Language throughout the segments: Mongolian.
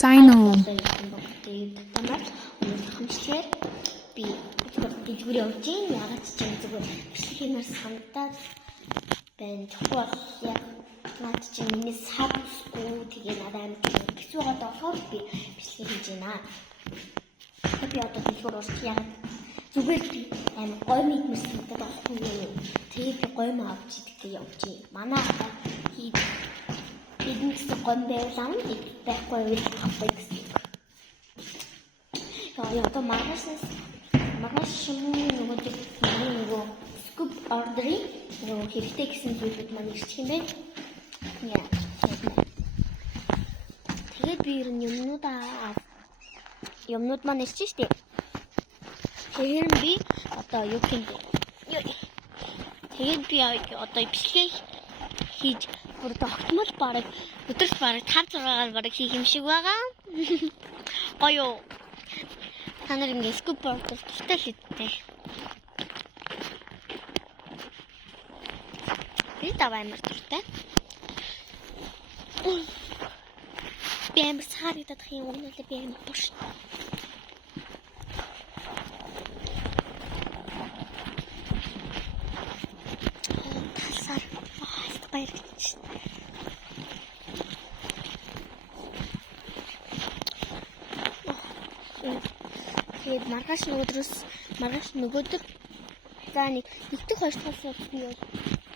Сайн уу? Тэгээд танаар хамчлаар би дэвгэр явж юм. Ягаад ч юм зүгээр бичлэгээр санагдаад байна. Тэгвэл яг наад чи миний сар үсгүй тэгээ надад амар хэцүү байгаа болохоор би бичлэг хийж байна. Би одоо дэвгэр орч яг зүгээр би амар гой мэдмэстэй байхгүй юу. Тэгээд би гой маа авч идэгтэй явж юм. Манай Биднээс гон байлаа нэг байхгүй үйл авах гэсэн. Одоо маргааш нөгөө scoop order-ийн нөгөө хэрэгтэй гэсэн зүйлүүд маань ирчих юм байна. Яа. Тэгээд би ер нь юмнууд маань ирчих штеп. Тэгэхээр би одоо юу гэх юм бэ? Тэгээд би одоо бичлэг хийж бүр тогтмол бараг өдөрт бараг 5-6-аар бараг хийх юм шиг байгаа. Гоё. Та нар ингэ scoop order туфтай л идтэй. Би давай амар туфтай. Би амар сарагдах юм уу нэлээ би амар бош. Тасар баярч. Тэгээд маргааш нөгөөдөр за нэгдэх хоёр дахь суудсан юм.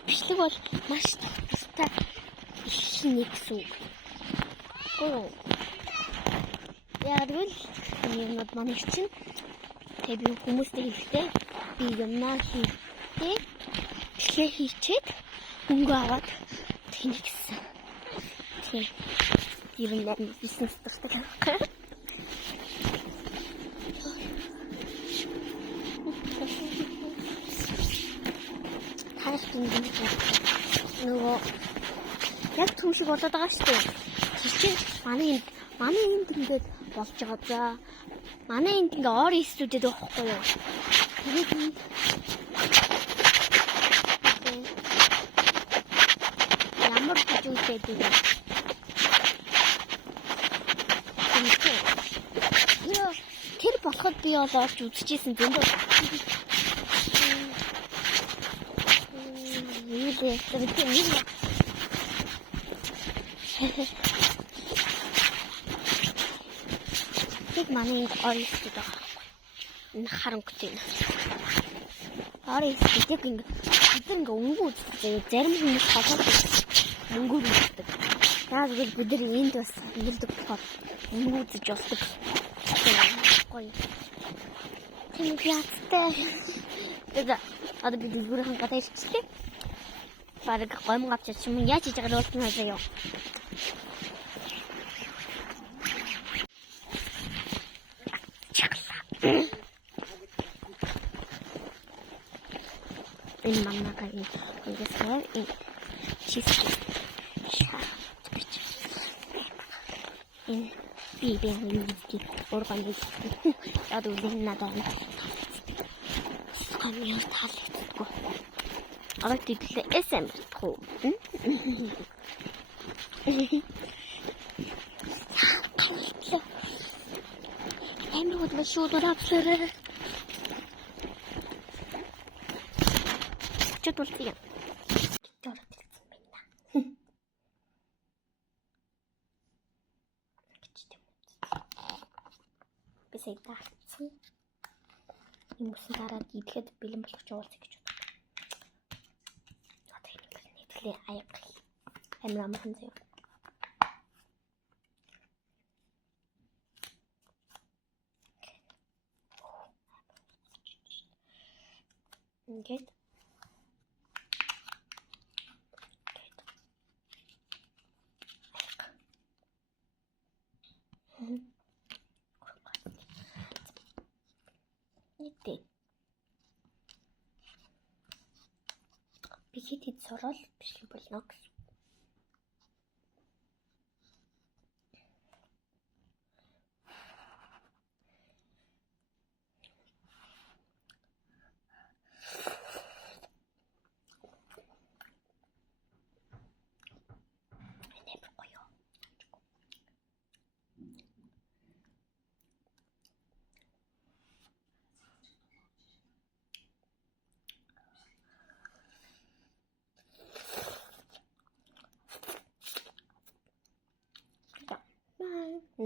Бичлэг бол маш тустай их гэсэн үг. Яг л юмнууд манай чинь тэгээд би хүмүүстэй хэлэхдээ би юмнаа хийхдээ бичлэг хийчихэд өнгө аваад тэнийг гэсэн. Тийм. Ер нь бизнес дуртай. Нөгөө яг түн шиг болоод байгаа шүү дээ. Тэр чинь манай энд ингээд болж байгаа. За манай энд ингээ ор студид байхгүй юу? Тэгээд ямар бүжүүтэй дээ. Тэр болоход би бол орж үзчихсэн зөндөө. Тэг манай ористой байгаа. Энэ харанхтай. Орис гэдэг ингээ өнгө үздэг. Зарим хүмүүс хадаад өнгө үздэг. Яг л бид нар энд бас ирдэг болохоор өнгө үзэж болдог. Гоё. Тийм яцтай. Тэгээд одоо бид зүрхэн гадаа ирчихлээ. Бараг гомг авчиж юм яаж хийж байгаа нь заяа. Энэ мамагаа ингэсээр чизки. Энэ бибэн юуски органик. Яг үгүй надад. Камиа таалагддаг. Араа тэглээ SM тхуу. Эмээ хот машуу дурапсараа. Чот болтия. Гитараа хэлсэн байна. Бисээ таацсан. Юмсан дараад идэхэд бэлэн болох уулзах гэж байна. Одоо энэ нийтлээ аяг. Амар амархан заяа. Ингээд Нийт би хэд сорол бичлэг болно гэсэн.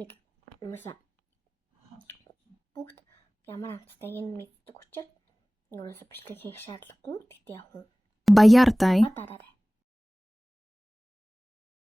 нэг юмсаа бүгд ямар амттайг нь мэддэг учраас ерөөсө бичлэг хийх шаардлагагүй. Тэгтээ яг хүн Баяртай.